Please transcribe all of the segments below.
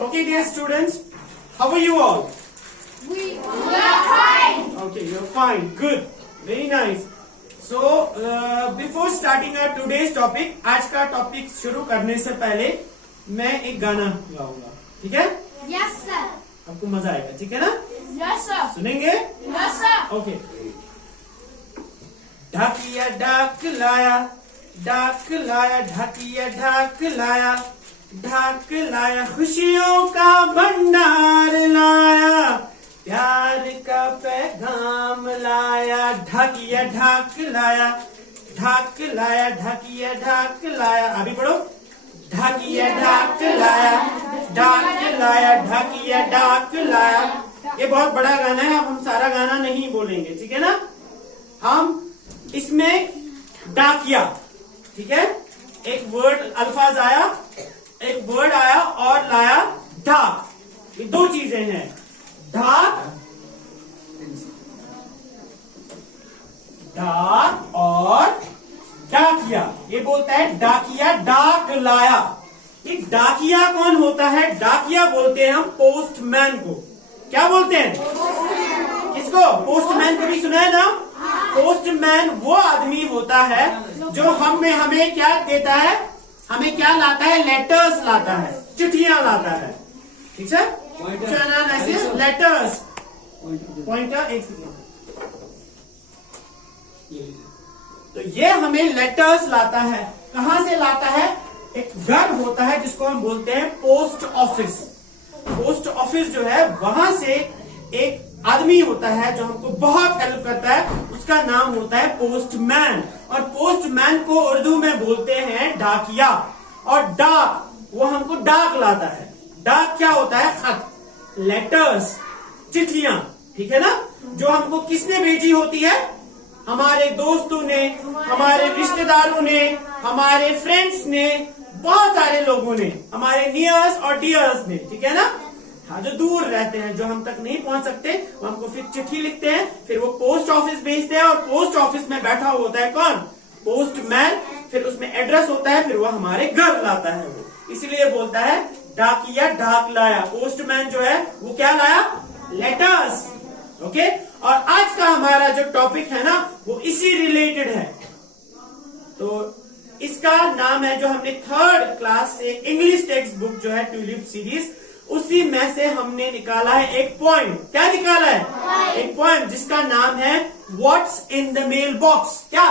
Okay, dear students, how are you all? We are fine. Okay, you're fine. Good. Very nice. So, before starting our today's topic, आज का topic शुरू करने से पहले मैं एक गाना गाऊंगा, ठीक है? Yes, sir. आपको मजा आएगा, ठीक है ना? Yes, sir. सुनेंगे? Yes, sir. ओके। ढाकिया ढाक लाया, ढाक लाया, ढाकिया ढाक लाया, ढाक लाया, खुशियों का भंडार लाया, प्यार का पैगाम लाया, ढाकिया ढाक लाया, ढाक लाया, ढाकिया ढाक लाया। अभी पढ़ो। ढाकिया ढाक लाया, ढाक लाया, ढाकिया ढाक लाया। ये बहुत बड़ा गाना है, अब हम सारा गाना नहीं बोलेंगे, ठीक है ना? हम इसमें डाकिया, ठीक है, एक वर्ड अल्फाज आया, एक वर्ड आया और लाया ढाक। ये दो चीजें हैं, ढाक, ढाक और डाकिया। ये बोलता है डाकिया डाक लाया। ये डाकिया कौन होता है? डाकिया बोलते हैं हम पोस्टमैन को। क्या बोलते हैं? किसको? पोस्टमैन को भी सुना है ना? पोस्टमैन वो आदमी होता है जो हमें क्या देता है? हमें क्या लाता है? लेटर्स लाता है, चिट्ठियां लाता है, ठीक है? लेटर्स। पॉइंटर एक सेकेंड। तो ये हमें लेटर्स लाता है। कहां से लाता है? एक घर होता है जिसको हम बोलते हैं पोस्ट ऑफिस। पोस्ट ऑफिस जो है वहां से एक आदमी होता है जो हमको बहुत हेल्प करता है, उसका नाम होता है पोस्टमैन। और पोस्टमैन को उर्दू में बोलते हैं डाकिया। और डाक, वो हमको डाक लाता है। डाक क्या होता है? खत, लेटर्स, चिट्ठियां, ठीक है ना? जो हमको किसने भेजी होती है? हमारे दोस्तों ने, हमारे रिश्तेदारों ने, हमारे फ्रेंड्स ने, बहुत सारे लोगों ने, हमारे नियर्स और डियर्स ने, ठीक है ना? हाँ, जो दूर रहते हैं, जो हम तक नहीं पहुंच सकते, वो हमको फिर चिट्ठी लिखते हैं, फिर वो पोस्ट ऑफिस भेजते हैं। और पोस्ट ऑफिस में बैठा होता है कौन? पोस्टमैन। फिर उसमें एड्रेस होता है, फिर वो हमारे घर लाता है। वो इसलिए बोलता है डाकिया ढाक लाया। पोस्टमैन जो है वो क्या लाया? लेटर्स। ओके। और आज का हमारा जो टॉपिक है ना, वो इसी रिलेटेड है। तो इसका नाम है, जो हमने 3rd क्लास से इंग्लिश टेक्स्ट बुक जो है ट्यूलिप सीरीज, उसी में से हमने निकाला है एक पोएम। क्या निकाला है? एक पोएम जिसका नाम है what's in the mail box. क्या?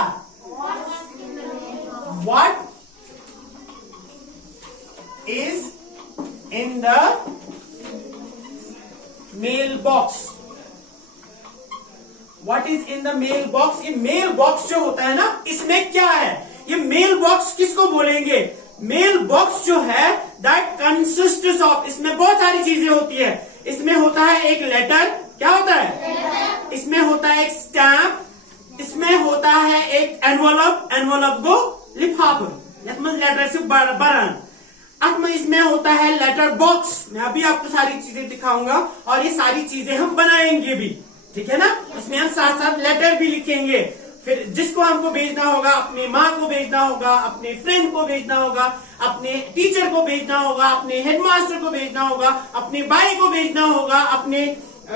What is in the mail box. What is in the mail box. ये मेल बॉक्स जो होता है ना, इसमें क्या है? ये मेल बॉक्स किसको बोलेंगे? मेल बॉक्स जो है दैट कंसिस्ट्स ऑफ, इसमें बहुत सारी चीजें होती है। इसमें होता है एक लेटर। क्या होता है? इसमें होता है एक स्टैम्प, इसमें होता है एक एनवलप, एनवलप को लिफाफा, लेटर से बरन। अब इसमें होता है लेटर बॉक्स। मैं अभी आपको सारी चीजें दिखाऊंगा और ये सारी चीजें हम बनाएंगे भी, ठीक है ना? इसमें हम साथ साथ लेटर भी लिखेंगे। फिर जिसको हमको भेजना होगा, अपनी माँ को भेजना होगा, अपने फ्रेंड को भेजना होगा, अपने टीचर को भेजना होगा, अपने हेडमास्टर को भेजना होगा, अपने भाई को भेजना होगा, अपने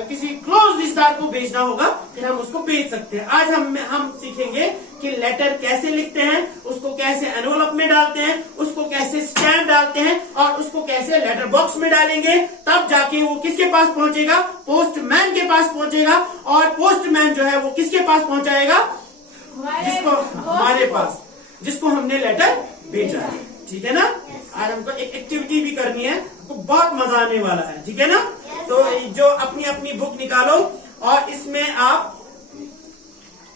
किसी क्लोज रिश्तेदार को भेजना होगा, फिर हम उसको भेज सकते हैं। आज हम सीखेंगे कि लेटर कैसे लिखते हैं, उसको कैसे एनवलप में डालते हैं, उसको कैसे स्टैम्प डालते हैं और उसको कैसे लेटर बॉक्स में डालेंगे। तब जाके वो किसके पास पहुंचेगा? पोस्टमैन के पास पहुंचेगा। और पोस्टमैन जो है वो किसके पास पहुंचाएगा? जिसको हमारे पास, जिसको हमने लेटर भेजा है, ठीक है ना? आज हमको एक एक्टिविटी भी करनी है, तो बहुत मजा आने वाला है, ठीक है ना? तो जो अपनी अपनी बुक निकालो और इसमें आप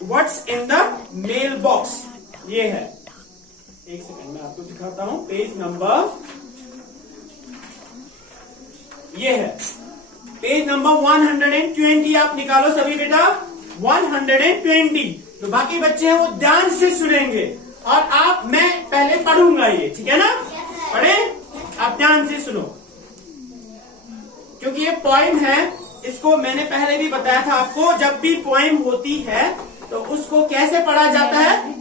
what's in the mail box, ये है। एक सेकंड में आपको दिखाता हूं। पेज नंबर, ये है पेज नंबर 120। आप निकालो सभी बेटा, 120। तो बाकी बच्चे हैं वो ध्यान से सुनेंगे और मैं पहले पढ़ूंगा ये, ठीक है ना? पढ़े? आप ध्यान से सुनो, क्योंकि ये पोएम है। इसको मैंने पहले भी बताया था आपको, जब भी पोएम होती है तो उसको कैसे पढ़ा जाता है?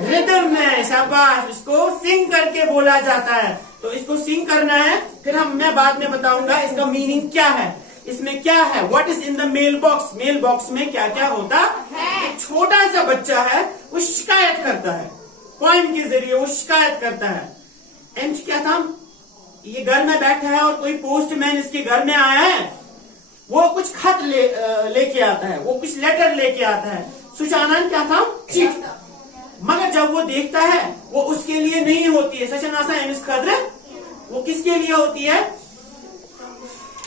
रिदम में। शाबाश, इसको सिंग करके बोला जाता है। तो इसको सिंग करना है, फिर मैं बाद में बताऊंगा इसका मीनिंग क्या है, इसमें क्या है। What is in the mail box, mail box में क्या क्या होता है। एक छोटा सा बच्चा है, वो शिकायत करता है, पोएम के जरिए वो शिकायत करता है। एम क्या था, ये घर में बैठा है और कोई पोस्टमैन इसके घर में आया है, वो कुछ खत लेके आता है, वो कुछ लेटर लेके आता है। सुचानन क्या था, चिट, मगर जब वो देखता है वो उसके लिए नहीं होती है। सचन आसा एम खद्र, वो किसके लिए होती है,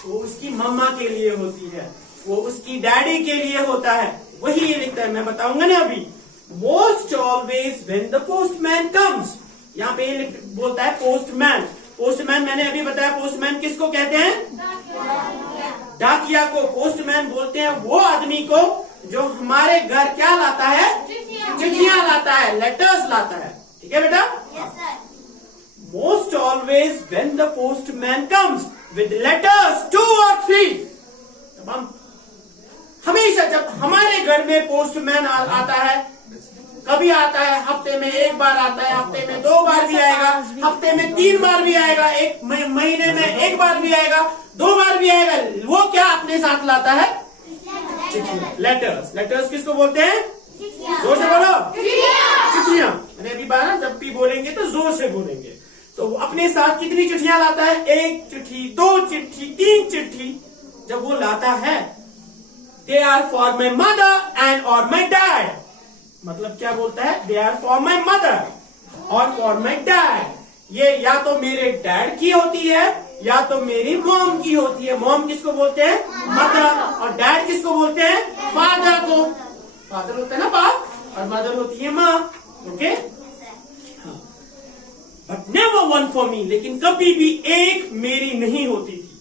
वो उसकी मम्मा के लिए होती है, वो उसकी डैडी के लिए होता है। वही ये लिखता है, मैं बताऊंगा ना अभी। Most always when the postman comes, यहाँ पे ये बोलता है पोस्टमैन। पोस्टमैन मैंने अभी बताया, पोस्टमैन किसको कहते हैं, डाकिया को पोस्टमैन बोलते हैं वो आदमी को जो हमारे घर क्या लाता है, चिट्ठियां लाता है, लेटर्स लाता है। ठीक है बेटा। Most always when the postman comes with letters 2 or 3, तब हम हमेशा जब हमारे घर में पोस्टमैन आता है, कभी आता है हफ्ते में 1 बार आता है, हफ्ते में 2 बार भी आएगा, हफ्ते में 3 बार भी आएगा, एक महीने में 1 बार भी आएगा, 2 बार भी आएगा, वो क्या अपने साथ लाता है, लेटर्स। लेटर्स किसको बोलते हैं, जोर से बोलो, चिट्ठियां। मैंने अभी बार जब भी बोलेंगे तो जोर से बोलेंगे। तो वो अपने साथ कितनी चिट्ठियां लाता है, 1 चिट्ठी, 2 चिट्ठी, 3 चिट्ठी। जब वो लाता है, they are for my mother and और माई डैड, मतलब क्या बोलता है, they are for my mother और फॉर माई डैड। ये या तो मेरे डैड की होती है या तो मेरी मॉम की होती है। मॉम किसको बोलते हैं, मदर, और डैड किसको बोलते हैं, फादर को। फादर होता है ना बाप, और मदर होती है माँ। Okay, but never one for मी, लेकिन कभी भी एक मेरी नहीं होती थी।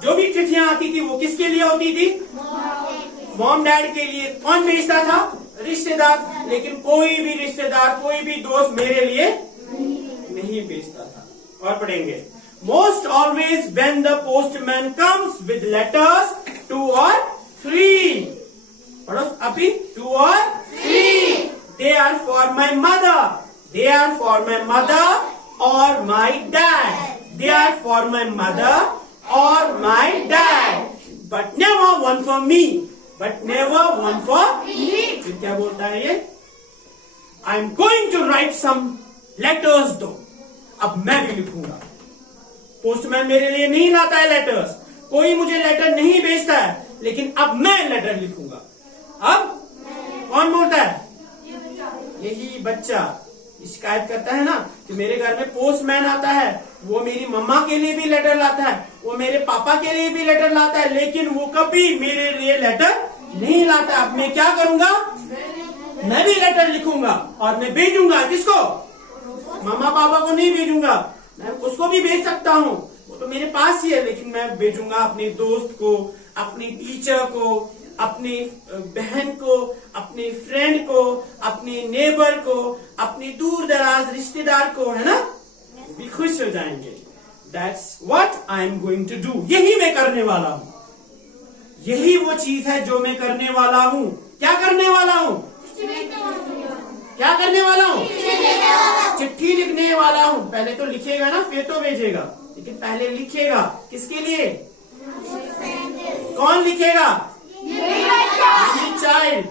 जो भी चिट्ठियां आती थी वो किसके लिए होती थी, मॉम डैड के लिए। कौन भेजता था, रिश्तेदार, लेकिन कोई भी रिश्तेदार, कोई भी दोस्त मेरे लिए नहीं भेजता था। और पढ़ेंगे, most always when the postman comes with letters 2 or 3, पढ़ो अभी, 2 or 3, they are for my mother, they are for my mother और my dad, they are for my mother और my dad, but never one for me, but never one for me. फिर क्या बोलता है ये, I am going to write some letters दो, अब मैं भी लिखूंगा। पोस्टमैन मेरे लिए नहीं लाता है लेटर्स, कोई मुझे लेटर नहीं भेजता है, लेकिन अब मैं लेटर लिखूंगा। अब कौन बोलता है, यही बच्चा शिकायत करता है ना कि मेरे घर में पोस्टमैन आता है, वो मेरी मम्मा के लिए भी लेटर लाता है, वो मेरे पापा के लिए भी लेटर लाता है, लेकिन वो कभी मेरे लिए लेटर नहीं लाता। अब मैं क्या करूंगा, मैं भी लेटर लिखूंगा और मैं भेजूंगा। किसको, मम्मा पापा को नहीं भेजूंगा, मैं उसको भी भेज सकता हूँ, वो तो मेरे पास ही है, लेकिन मैं भेजूंगा अपने दोस्त को, अपनी टीचर को, अपनी बहन को, अपने फ्रेंड को, अपने नेबर को, अपनी दूर दराज रिश्तेदार को, है ना, भी खुश हो जाएंगे। That's what I am going to do, यही मैं करने वाला हूँ, यही वो चीज है जो मैं करने वाला हूँ। क्या करने वाला हूँ, क्या करने वाला हूँ, चिट्ठी लिखने वाला हूँ। पहले तो लिखेगा ना, फिर तो भेजेगा, लेकिन पहले लिखेगा। किसके लिए, कौन लिखेगा, child,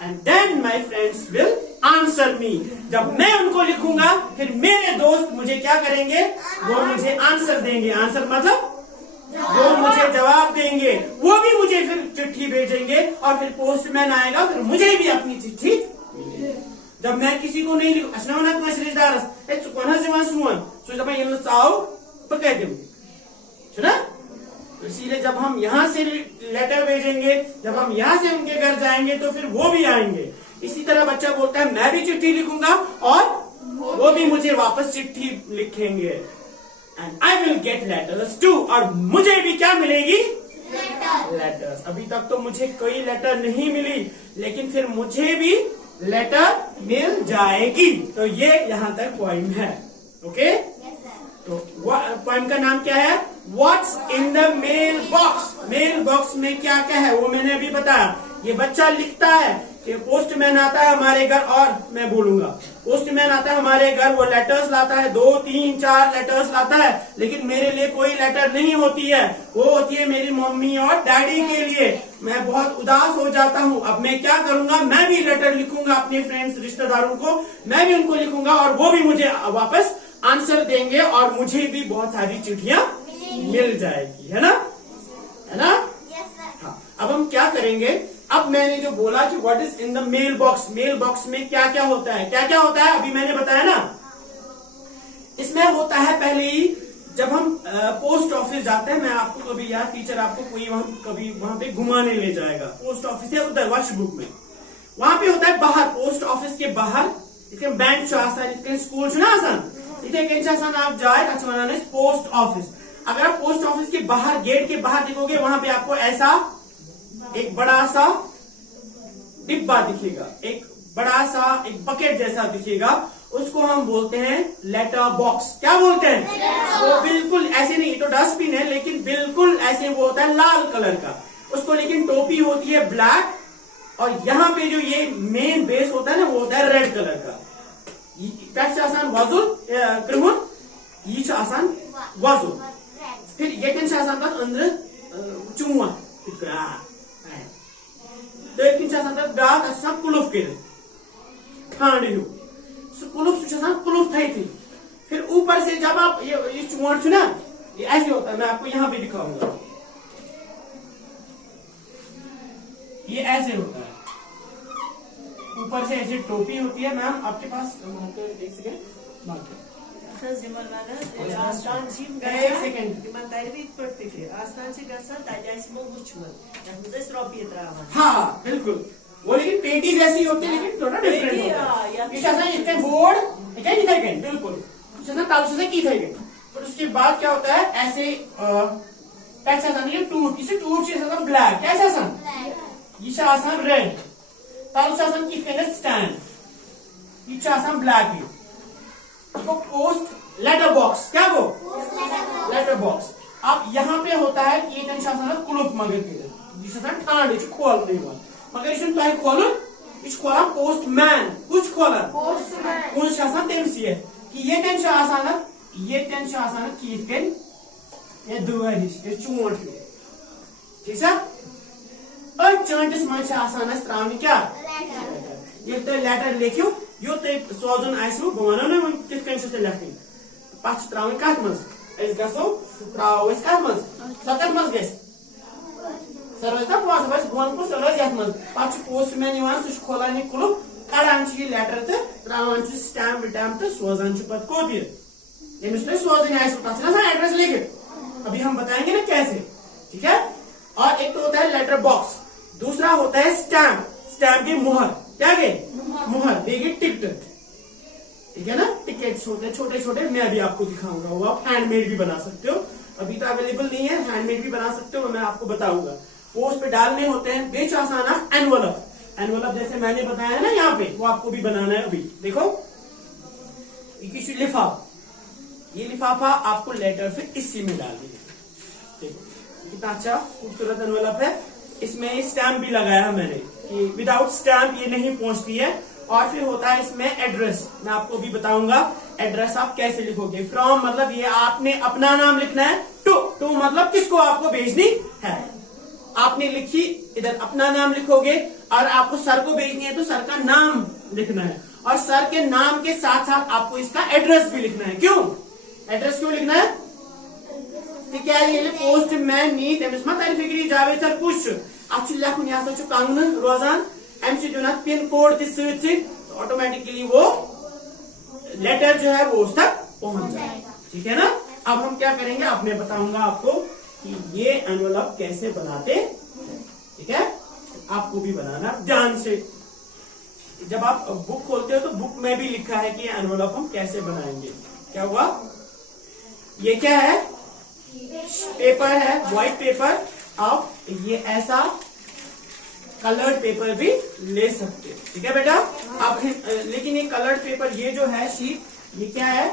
and then my friends will answer me. जब मैं उनको लिखूंगा, फिर मेरे दोस्त मुझे क्या करेंगे, वो मुझे आंसर देंगे। आंसर मतलब वो मुझे जवाब देंगे, वो भी मुझे फिर चिट्ठी भेजेंगे, और फिर पोस्टमैन आएगा, फिर मुझे भी अपनी चिट्ठी मिलेगी। जब मैं किसी को नहीं लिखूं, तो इसीलिए जब हम यहाँ से लेटर भेजेंगे, जब हम यहाँ से उनके घर जाएंगे, तो फिर वो भी आएंगे। इसी तरह बच्चा बोलता है, मैं भी चिट्ठी लिखूंगा और वो भी मुझे वापस चिट्ठी लिखेंगे। And I will get letters too, और मुझे भी क्या मिलेगी, लेटर्स। अभी तक तो मुझे कोई लेटर नहीं मिली, लेकिन फिर मुझे भी लेटर मिल जाएगी। तो ये यहाँ तक पोइम है। ओके, तो पोइम का नाम क्या है, what's in the mail box. Mail box में क्या क्या है वो मैंने अभी बताया। ये बच्चा लिखता है कि पोस्टमैन आता है हमारे घर, और मैं बोलूंगा पोस्टमैन आता है हमारे घर, वो लेटर्स लाता है, 2, 3, 4 लेटर्स लाता है, लेकिन मेरे लिए कोई लेटर नहीं होती है, वो होती है मेरी मम्मी और डैडी के लिए। मैं बहुत उदास हो जाता हूँ। अब मैं क्या करूंगा, मैं भी लेटर लिखूंगा अपने फ्रेंड्स रिश्तेदारों को, मैं भी उनको लिखूंगा और वो भी मुझे वापस आंसर देंगे और मुझे भी बहुत सारी चिट्ठियां मिल जाएगी, है ना, है ना। हाँ, अब हम क्या करेंगे, अब मैंने जो बोला कि what is in the mail box, mail box में क्या क्या होता है, क्या क्या होता है, अभी मैंने बताया ना। इसमें होता है पहले ही जब हम पोस्ट ऑफिस जाते हैं, मैं आपको कभी यार टीचर आपको कोई कभी वहां पे घुमाने ले जाएगा, पोस्ट ऑफिस है उधर वर्कबुक में, वहां पे होता है बाहर, पोस्ट ऑफिस के बाहर इतने बैंक आसान, इतने स्कूल ना आसान, इतने आसान आप जाए अच्छा बनाने पोस्ट ऑफिस। अगर आप पोस्ट ऑफिस के बाहर, गेट के बाहर देखोगे, वहां पे आपको ऐसा एक बड़ा सा डिब्बा दिखेगा, एक बड़ा सा एक बकेट जैसा दिखेगा, उसको हम बोलते हैं लेटर बॉक्स। क्या बोलते हैं? वो बिल्कुल ऐसे नहीं, तो डस्टबिन है लेकिन बिल्कुल ऐसे वो होता है लाल कलर का, उसको लेकिन टोपी होती है ब्लैक, और यहाँ पे जो ये मेन बेस होता है ना वो होता है रेड कलर का। पे आसान वजुल क्रिमुन, ये आसान वजुल, फिर ये आसान तक अंदर चुमुआ कुलुफ कर कुलुफ कुलुफ थे, फिर ऊपर से जब आप ये चुमोट ना ये ऐसे होता है, मैं आपको यहाँ पे दिखाऊंगा, ये ऐसे होता है, ऊपर से ऐसे टोपी होती है। मैम आपके पास एक सेकेंड, हाँ बिल्कुल, वो लेकिन पेटी जैसी होती है लेकिन थोड़ा डिफरेंट होता है। बोर्ड बिल्कुल उसके बाद क्या होता है, ऐसे टूट, इसे टूट से ब्लैक, कैसे आसान, ये आसान रेड, तालुसान की स्टैंड, ये आसान ब्लैक, पोस्ट लेटर बॉक्स, क्या वो लेटर बॉक्स। अब यहाँ पे होता है कि ये कुलुप मगर ठांड खोल नहीं हुआ, मगर यह खोल खोला पोस्टमैन, कुछ खोला तम कि ये दर हिश चोट हिू, ठीक है, चांटिस मज त्रावन क्या ये तुम लेटर लिखियो, यो तुम सोजन आसो, बह वो ना वो कित लिखन, पे त्रावन कत मज गो त्रो कत मज सो कत मज ग सर रोज ना पॉस बोन को सर रोज मज पे पोस्टमैन सह खोलान यह कुलुप, कड़ान यह लेटर तो त्रावान स्टैम्प विटैम्प तो सोजान पे कोत यमिस तुम सोजन तथा एड्रेस लिखित, अभी हम बताएंगे ना कैसे, ठीक है। और एक तो होता है लेटर बॉक्स, दूसरा होता है स्टैम्प, स्टैम्प की मुहर, क्या गए मुहर देगी टिकट, ठीक है ना, टिकट्स होते हैं छोटे छोटे, मैं भी आपको दिखाऊंगा, वो आप हैंडमेड भी बना सकते हो, अभी तो अवेलेबल नहीं है, हैंडमेड भी बना सकते हो, मैं आपको बताऊंगा। पोस्ट पे डालने होते हैं, बेच आसाना एनवलप, एनवलप जैसे मैंने बताया ना यहाँ पे, वो आपको भी बनाना है। अभी देखो लिफाफा, ये लिफाफा आपको लेटर फिर इसी में डाल दीजिए, देखो कितना अच्छा खूबसूरत एनवलप है, इसमें स्टैम्प भी लगाया मैंने कि विदाउट स्टैम्प ये नहीं पहुंचती है। और फिर होता है इसमें एड्रेस, मैं आपको भी बताऊंगा एड्रेस आप कैसे लिखोगे। फ्रॉम मतलब ये आपने अपना नाम लिखना है, टू मतलब किसको आपको भेजनी है, आपने लिखी इधर अपना नाम लिखोगे, और आपको सर को भेजनी है तो सर का नाम लिखना है, और सर के नाम के साथ साथ आपको इसका एड्रेस भी लिखना है। क्यों एड्रेस क्यों लिखना है? पोस्टमैन नी तमिस मा तरी फिक्री जावेद सर कुछ अत लिखुन यह कंगन रोजान, अम पिन कोड ऑटोमेटिकली वो लेटर जो है वो उस तक पहुंच जाएगा, ठीक है ना। अब हम क्या करेंगे, अब मैं बताऊंगा आपको कि ये एनवलप कैसे बनाते, ठीक है, आपको भी बनाना ध्यान से। जब आप बुक खोलते हो तो बुक में भी लिखा है कि एनवलप हम कैसे बनाएंगे। क्या हुआ, ये क्या है, पेपर है, व्हाइट पेपर, आप ये ऐसा कलर्ड पेपर भी ले सकते हो, ठीक है बेटा। आप लेकिन ये कलर्ड पेपर, ये जो है शीट, ये क्या है,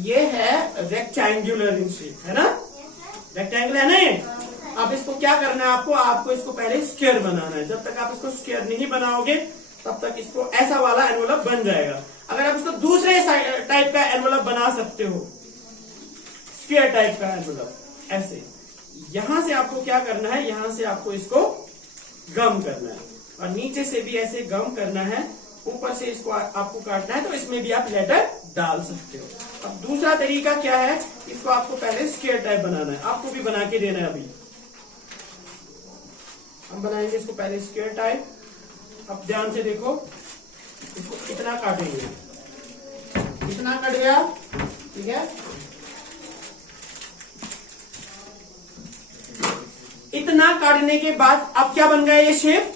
ये है रेक्टेंगुलर इन शेप, है ना, रेक्टेंगल है ना ये। अब इसको क्या करना है, आपको इसको पहले स्क्वायर बनाना है। जब तक आप इसको स्क्वायर नहीं बनाओगे तब तक इसको ऐसा वाला एनवलप बन जाएगा। अगर आप इसको दूसरे टाइप का एनवलप बना सकते हो, स्क्वायर टाइप का एनवलप, ऐसे यहां से आपको क्या करना है, यहां से आपको इसको गम करना है और नीचे से भी ऐसे गम करना है, ऊपर से इसको आपको काटना है, तो इसमें भी आप लेटर डाल सकते हो। अब दूसरा तरीका क्या है, इसको आपको पहले स्क्वायर टाइप बनाना है, आपको भी बना के देना है। अभी हम बनाएंगे इसको पहले स्क्वायर टाइप। अब ध्यान से देखो, इसको इतना काटेंगे, इतना कट गया, ठीक है। इतना काटने के बाद अब क्या बन गया ये शेप,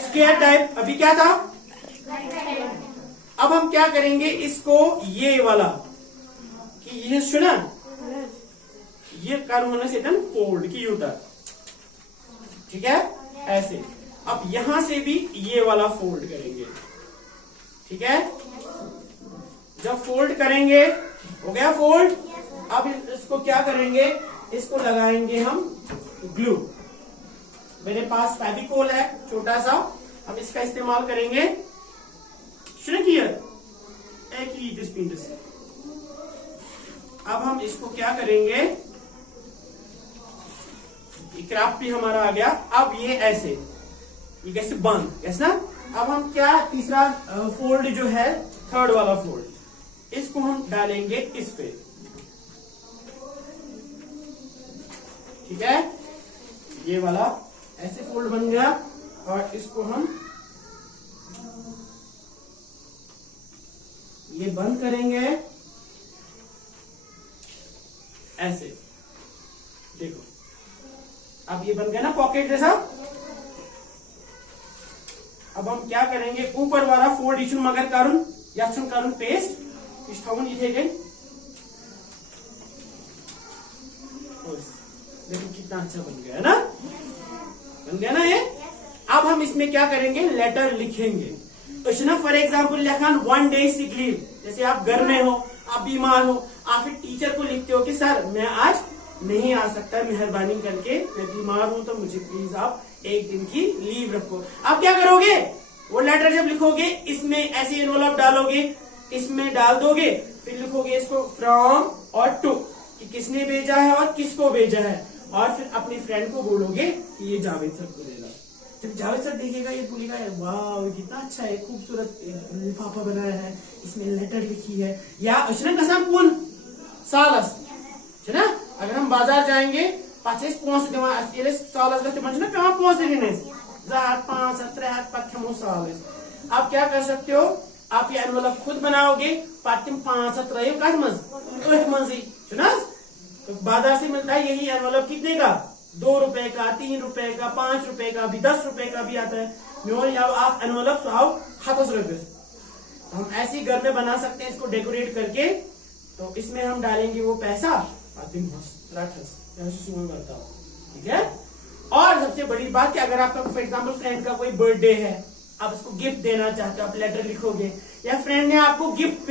स्क्वायर टाइप। अभी क्या था, अब हम क्या करेंगे, इसको ये वाला कि ये सुना, ये कर होने से फोल्ड की यूटर, ठीक है, ऐसे। अब यहां से भी ये वाला फोल्ड करेंगे, ठीक है। जब फोल्ड करेंगे, हो गया फोल्ड। अब इसको क्या करेंगे, इसको लगाएंगे हम ग्लू। मेरे पास फेविकोल है छोटा सा, हम इसका इस्तेमाल करेंगे। श्रिंक हियर, एक ही दिस पीस। अब हम इसको क्या करेंगे, क्राफ्ट भी हमारा आ गया। अब ये ऐसे, ये कैसे बंद, कैसे ना। अब हम क्या, तीसरा फोल्ड जो है, थर्ड वाला फोल्ड, इसको हम डालेंगे इस पे, ठीक है। ये वाला ऐसे फोल्ड बन गया और इसको हम ये बंद करेंगे ऐसे, देखो अब ये बन गया ना पॉकेट जैसा। अब हम क्या करेंगे, ऊपर वाला फोल्ड इशू मगर करुन याचुन करुन पेस्ट इष्टावन इथे गए। देखो कितना अच्छा बन गया है ना, बन गया ना ये। अब हम इसमें क्या करेंगे, लेटर लिखेंगे। तो ना फॉर एग्जाम्पल लिखान 1 day सिक लीव, जैसे आप घर में हो, आप बीमार हो, आप फिर टीचर को लिखते हो कि सर मैं आज नहीं आ सकता, मेहरबानी करके मैं बीमार हूं तो मुझे प्लीज आप 1 दिन की लीव रखो। आप क्या करोगे, वो लेटर जब लिखोगे इसमें ऐसे एनवलप डालोगे, इसमें डाल दोगे, फिर लिखोगे इसको फ्रॉम और टू, कि किसने भेजा है और किसको भेजा है, और फिर अपने फ्रेंड को बोलोगे कि ये जावेद सर को देना। जब जावेद सर देखेगा ये बोलेगा वाह कितना अच्छा है, खूबसूरत लिफाफा बनाया है, इसमें लेटर लिखी है। या उसने कसम कौन सालस है ना, अगर हम बाजार जाएंगे 5 पोंस दिवान सालस गए पे पोंस दिन 4 5 3 पे सालस। आप क्या कर सकते हो, आप ये एनवलप खुद बनाओगे, पातिम 5 3 कथ मजी ना। तो बाजार से मिलता है यही एनवलप कितने का, 2 रुपए का, 3 रुपए का, 5 रुपए का भी, 10 रुपए का भी आता है। म्योर या आप एनवलप आओ 7 रुपए। हम ऐसे ही घर में बना सकते हैं इसको डेकोरेट करके। तो इसमें हम डालेंगे वो पैसा, ठीक है। और सबसे बड़ी बात कि अगर आपका फॉर एग्जाम्पल फ्रेंड का कोई बर्थडे है, आप उसको गिफ्ट देना चाहते हो, आप लेटर लिखोगे, या फ्रेंड ने आपको गिफ्ट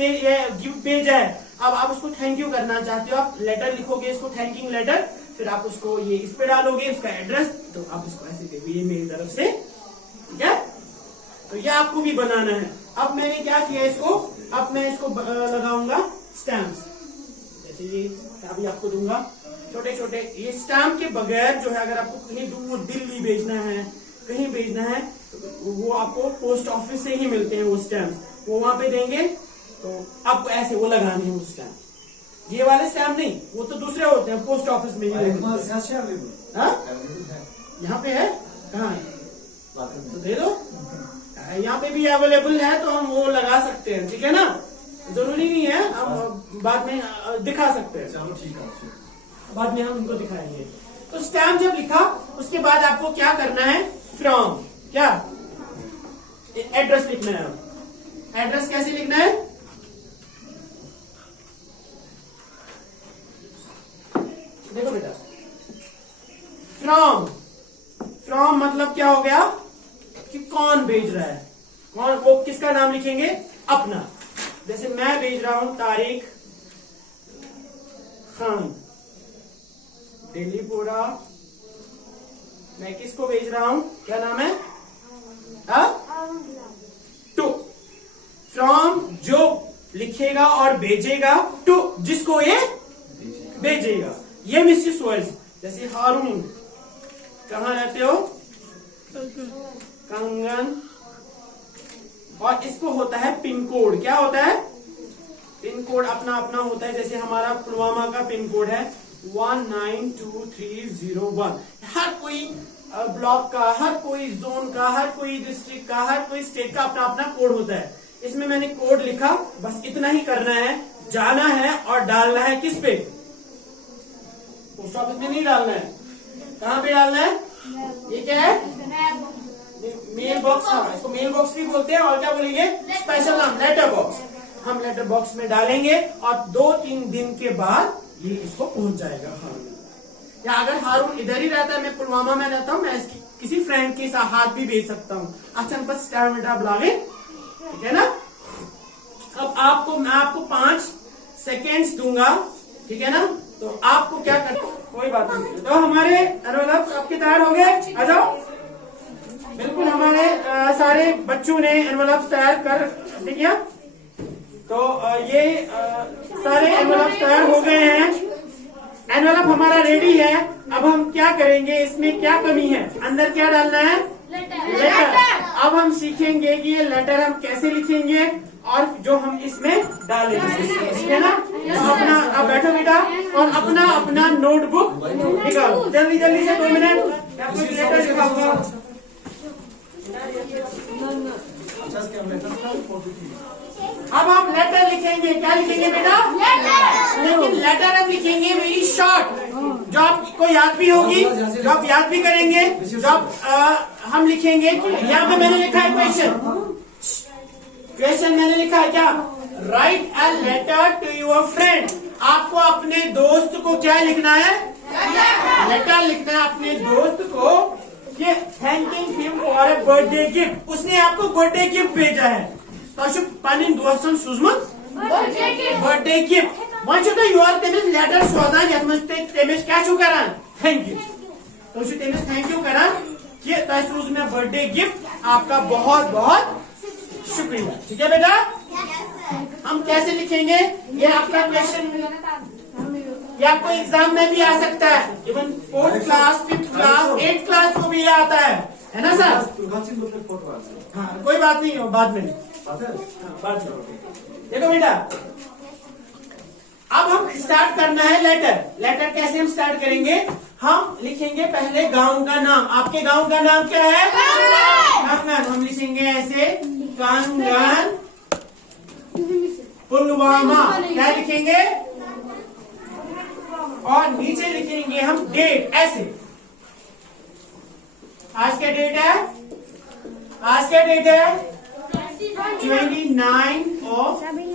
भेजा है, अब आप उसको थैंक यू करना चाहते हो, आप लेटर लिखोगे इसको थैंकिंग लेटर, फिर आप उसको ये इस पे डालोगे उसका एड्रेस, तो आप इसको ऐसे देखो ये मेरी तरफ से, ठीक है। तो ये आपको भी बनाना है। अब मैंने क्या किया इसको, अब मैं इसको लगाऊंगा स्टैम्प्स, जैसे ये अभी आपको दूंगा छोटे छोटे। ये स्टैम्प के बगैर जो है, अगर आपको कहीं दूर दिल्ली भेजना है, कहीं भेजना है, तो वो आपको पोस्ट ऑफिस से ही मिलते हैं वो स्टैम्प, वो वहां पे देंगे। तो आपको ऐसे वो लगाने हैं वो स्टैम्प, ये वाले स्टैम्प नहीं, वो तो दूसरे होते हैं, पोस्ट ऑफिस में ही। यहाँ पे है, कहाँ है, तो दे दो। यहाँ पे भी अवेलेबल है, तो हम वो लगा सकते हैं, ठीक है ना। जरूरी नहीं है, हम बाद में दिखा सकते हैं, चलो ठीक है, बाद में हम उनको दिखाएंगे। तो स्टैम्प जब लिखा, उसके बाद आपको क्या करना है, फ्रॉम, क्या एड्रेस लिखना है। एड्रेस कैसे लिखना है, देखो बेटा, फ्रॉम, फ्रॉम मतलब क्या हो गया कि कौन भेज रहा है, कौन, वो किसका नाम लिखेंगे, अपना। जैसे मैं भेज रहा हूं तारिक खान दिल्लीपुरा, मैं किसको भेज रहा हूं, क्या नाम है, टू। फ्रॉम जो लिखेगा और भेजेगा, टू जिसको ये भेजेगा। ये मिसिस वर्ड्स, जैसे हारून, कहाँ रहते हो? कंगन। और इसको होता है पिन कोड। क्या होता है? पिन कोड अपना अपना होता है। जैसे हमारा पुलवामा का पिन कोड है 192301। हर कोई ब्लॉक का, हर कोई जोन का, हर कोई डिस्ट्रिक्ट का, हर कोई स्टेट का अपना अपना कोड होता है। इसमें मैंने कोड लिखा, बस इतना ही करना है। जाना है और डालना है किस पे? पोस्ट ऑफिस में नहीं डालना है। कहाँ पे डालना है? ये क्या है? Mail box. हाँ, इसको मेल बॉक्स भी बोलते हैं। और क्या बोलेंगे? स्पेशल नाम लेटर बॉक्स। हम लेटर बॉक्स में डालेंगे और 2-3 दिन के बाद ये इसको पहुंच जाएगा हारून। या अगर हारून इधर ही रहता है, मैं पुलवामा में रहता हूँ, मैं इसकी किसी फ्रेंड के साथ हाथ भी भेज सकता हूँ। अच्छा, बस स्टार मिटा बुलावे, ठीक है ना? अब मैं आपको 5 सेकेंड्स दूंगा, ठीक है ना? तो आपको क्या करना, कोई बात नहीं। तो हमारे एनवेलप्स आपके तैयार हो गए? आ जाओ। बिल्कुल, हमारे सारे बच्चों ने एनवेलप्स तैयार कर दिया। तो ये सारे एनवेलप्स तैयार हो गए हैं। एनवेलप हमारा रेडी है। अब हम क्या करेंगे? इसमें क्या कमी है? अंदर क्या डालना है? लेटर। अब हम सीखेंगे कि ये लेटर हम कैसे लिखेंगे और जो हम इसमें डालेंगे, ठीक है ना? तो अपना, अब बैठो बेटा और अपना अपना नोटबुक निकालो जल्दी जल्दी से। 2 मिनट आपको लेटर लिखाऊंगा। अब हम लेटर लिखेंगे। क्या लिखेंगे बेटा? लेकिन लेटर हम लिखेंगे वेरी शॉर्ट, जो आपको याद भी होगी, जो आप याद भी करेंगे। जो हम लिखेंगे, यहाँ पे मैंने लिखा है क्वेश्चन मैंने लिखा है क्या? Write a letter to your friend. आपको अपने दोस्त को क्या लिखना है? लेटर लिखना है अपने दोस्त को, ये thanking him for a birthday gift. उसने आपको बर्थडे गिफ्ट भेजा है। तो पन्नीन दोस्तन सूझमत बर्थडे गिफ्ट। वह योर तमिस लेटर सोजान यथ मज तमिस क्या करान? Thank you. तो तमिस थैंक यू करान कि तह सूझ में बर्थडे गिफ्ट, आपका बहुत बहुत शुक्रिया। ठीक है बेटा? हम कैसे लिखेंगे? ये आपका क्वेश्चन, ये आपको एग्जाम में भी आ सकता है। Even 4th class, 5th class, 8th class को भी ये आता है ना सर? हाँ, कोई बात नहीं, हो बाद में बात। देखो बेटा, अब हम स्टार्ट करना है लेटर। लेटर कैसे हम स्टार्ट करेंगे? हम लिखेंगे पहले गांव का नाम। आपके गांव का नाम क्या है? कंगन। हम लिखेंगे ऐसे, कंगन पुलवामा। क्या लिखेंगे? और नीचे लिखेंगे हम डेट, ऐसे। आज क्या डेट है? आज क्या डेट है? 29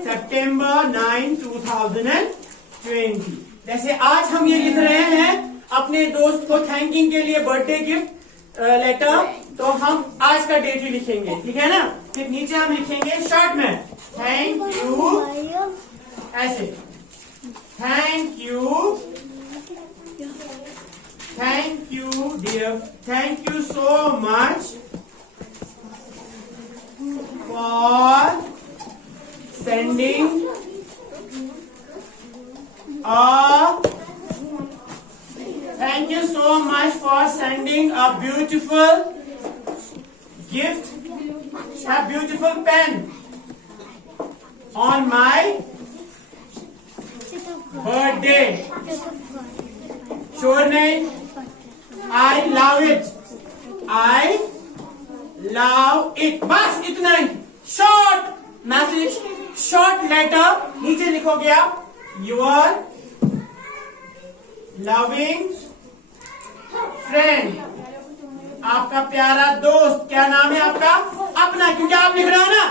September 2020। जैसे आज हम ये लिख रहे हैं अपने दोस्त को थैंकिंग के लिए बर्थडे गिफ्ट लेटर, तो हम आज का डेट ही लिखेंगे, ठीक है ना? फिर नीचे हम लिखेंगे शॉर्ट में थैंक यू, ऐसे, thank you dear, thank you so much for sending thank you so much for sending a beautiful gift, a beautiful pen on my birthday. Sure name? I love it. I love it. बस इतना ही। Short message, short letter. नीचे लिखोगे आप your loving friend, आपका प्यारा दोस्त। क्या नाम है आपका? अपना, क्योंकि आप लिख रहे हो ना।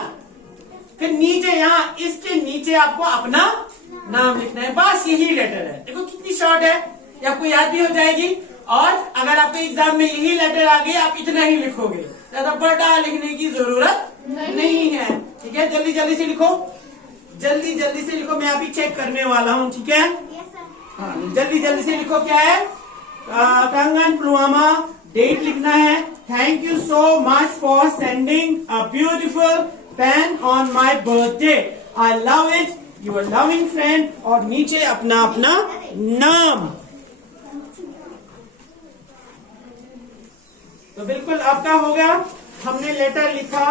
फिर नीचे, यहाँ इसके नीचे आपको अपना नाम लिखना है। बस यही लेटर है। देखो कितनी शॉर्ट है, ये आपको याद भी हो जाएगी। और अगर आपके एग्जाम में यही लेटर आ गई, आप इतना ही लिखोगे, ज्यादा बड़ा लिखने की जरूरत नहीं है। ठीक है? जल्दी जल्दी से लिखो, जल्दी जल्दी से लिखो। मैं अभी चेक करने वाला हूँ, ठीक है? हाँ, जल्दी जल्दी से लिखो। क्या है? कंगन पुलवामा। डेट लिखना है, thank you so much for sending a beautiful pen on my birthday, I love it, your loving friend, और नीचे अपना अपना नाम। तो बिल्कुल आपका हो गया, हमने लेटर लिखा,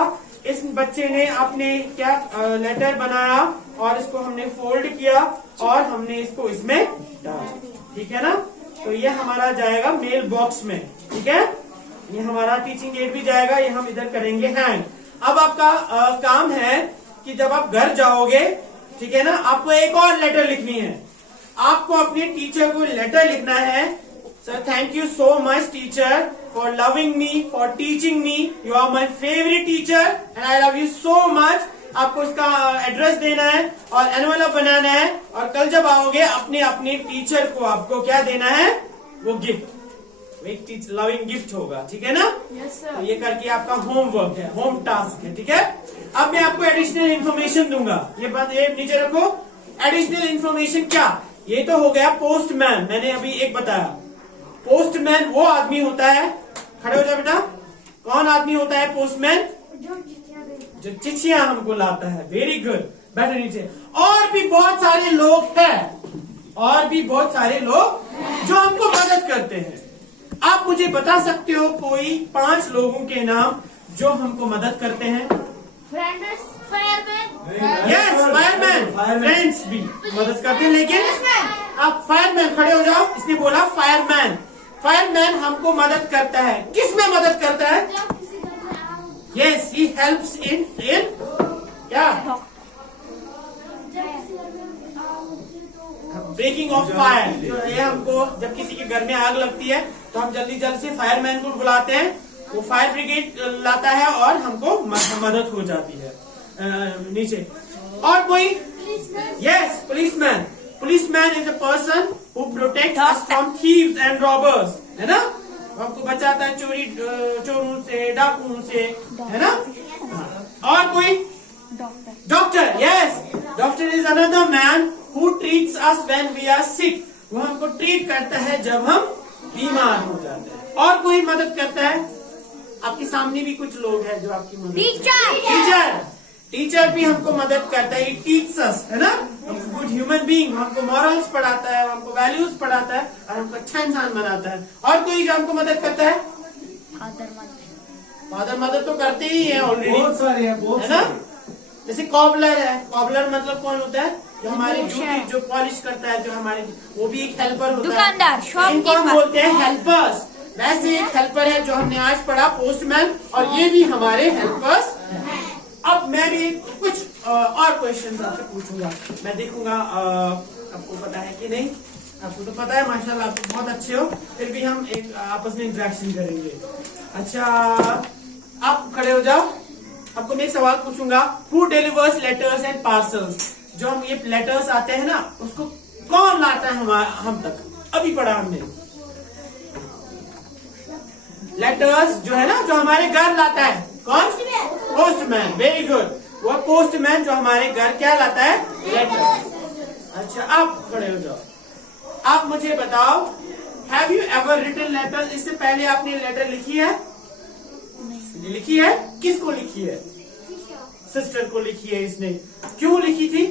इस बच्चे ने अपने क्या लेटर बनाया और इसको हमने फोल्ड किया और हमने इसको इसमें डाला, ठीक है ना। तो ये हमारा जाएगा मेल बॉक्स में, ठीक है। ये हमारा टीचिंग एड भी जाएगा, ये हम इधर करेंगे हैंग। अब आपका काम है कि जब आप घर जाओगे, ठीक है ना, आपको एक और लेटर लिखनी है। आपको अपने टीचर को लेटर लिखना है। Sir thank you so much teacher for loving me, for teaching me, you are my favourite teacher and I love you so much. आपको उसका एड्रेस देना है और एनवेलप बनाना है, और कल जब आओगे अपने अपने टीचर को आपको क्या देना है, वो गिफ्ट, एक लविंग गिफ्ट होगा, ठीक है ना। Yes, sir. तो ये करके आपका होमवर्क है, होम टास्क है, ठीक है। अब मैं आपको एडिशनल इन्फॉर्मेशन दूंगा, ये नीचे रखो। एडिशनल इन्फॉर्मेशन क्या, ये तो हो गया पोस्टमैन, मैंने अभी एक बताया। पोस्टमैन वो आदमी होता है, खड़े हो जाओ बेटा, कौन आदमी होता है पोस्टमैन, जो चिट्ठियां हमको लाता है। वेरी गुड, बैठो नीचे। और भी बहुत सारे लोग हैं, और भी बहुत सारे लोग जो हमको मदद करते हैं। आप मुझे बता सकते हो कोई 5 लोगों के नाम जो हमको मदद करते हैं। Friends, fireman. Yes, fireman, friends भी मदद करते हैं, लेकिन आप फायरमैन, खड़े हो जाओ, इसने बोला फायरमैन। फायरमैन हमको मदद करता है, किस में मदद करता है, यस ही हेल्प्स इन क्या, ब्रेकिंग ऑफ फायर। जो ये हमको जब किसी के घर में आग लगती है तो हम जल्दी से फायरमैन को बुलाते हैं, वो फायर ब्रिगेड लाता है और हमको मदद हो जाती है। नीचे और कोई, yes policeman. Policeman is a person who protect us from thieves and robbers, है ना, हमको बचाता है चोरों से, डाकुओं से, है ना। और कोई, doctor, yes, doctor is another man who treats us when we are sick, वो हमको ट्रीट करता है जब हम बीमार हो जाते हैं। और कोई मदद करता है, आपके सामने भी कुछ लोग हैं जो आपकी मदद, टीचर भी हमको मदद करता है, टीच अस, है ना, गुड ह्यूमन बीइंग, हमको मॉरल्स पढ़ाता है, हमको वैल्यूज पढ़ाता है और हमको अच्छा इंसान बनाता है। और कोई जो हमको मदद करता है, फादर मदद तो करते ही है ऑलरेडी, बहुत सारे हैं, बहुत है ना। सारे। जैसे कॉबलर है, कॉबलर मतलब कौन होता है, जो हमारी जूती जो पॉलिश करता है, जो हमारे, वो भी एक हेल्पर होता दुकानदार, है, शॉपकीपर। इनको हम बोलते हैं हेल्पर्स। वैसे एक हेल्पर है जो हमने आज पढ़ा, पोस्टमैन, और ये भी हमारे हेल्पर्स हैं। अब मैं भी कुछ और क्वेश्चन आपसे पूछूंगा, मैं देखूंगा आपको पता है कि नहीं। आपको तो पता है माशाल्लाह, आप तो बहुत अच्छे हो, फिर भी हम एक आपस में इंटरेक्शन करेंगे। अच्छा, आप खड़े हो जाओ, आपको मैं एक सवाल पूछूंगा, who delivers letters and parcels, जो हम ये लेटर्स आते हैं ना, उसको कौन लाता है हम तक, अभी पढ़ा हमने। लेटर्स जो है ना, जो हमारे घर लाता है, कौन, पोस्टमैन। वेरी गुड, वो पोस्टमैन जो हमारे घर क्या लाता है, लेटर। अच्छा, आप खड़े हो जाओ, आप मुझे बताओ, have you ever written letter, इससे पहले आपने लेटर लिखी है, लिखी है, किसको लिखी है, सिस्टर को लिखी है इसने, क्यों लिखी थी,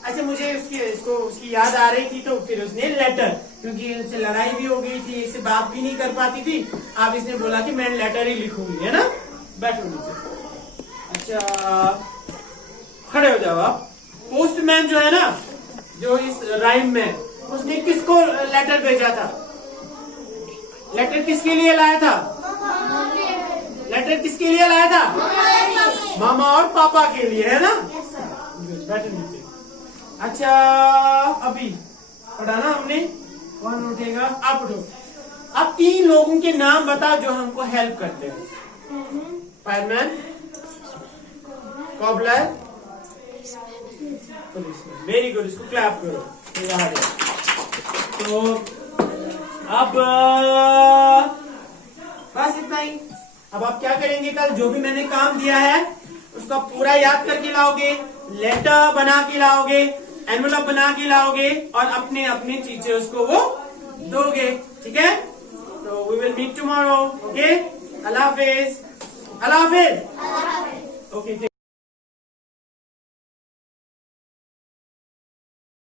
अच्छा मुझे उसकी याद आ रही थी, तो फिर उसने लेटर, क्योंकि इससे लड़ाई भी हो गई थी, इससे बात भी नहीं कर पाती थी, अब इसने बोला कि मैं लेटर ही लिखूंगी, है ना। बैठो नीचे। अच्छा, खड़े हो जाओ आप। पोस्टमैन जो है ना, जो इस राइम में, उसने किसको लेटर भेजा था, लेटर किसके लिए लाया था, लेटर किसके लिए लाया था, मामा और पापा के लिए, है ना। बैठो नीचे। अच्छा, अभी पढ़ा ना हमने, कौन उठेगा, आप उठो। अब 3 लोगों के नाम बताओ जो हमको हेल्प करते हैं, fireman, cobbler, policeman. Very good, इसको क्लैप करो। तो अब बस इतना ही। अब आप क्या करेंगे, कल जो भी मैंने काम दिया है उसका पूरा याद करके लाओगे, लेटर बना के लाओगे, एनवेलप बना के लाओगे और अपने अपने टीचर्स को वो दोगे, ठीक है। तो we will meet tomorrow, okay, अल्लाह हाफिज। अल्लाह हाफिज। अल्लाह हाफिज।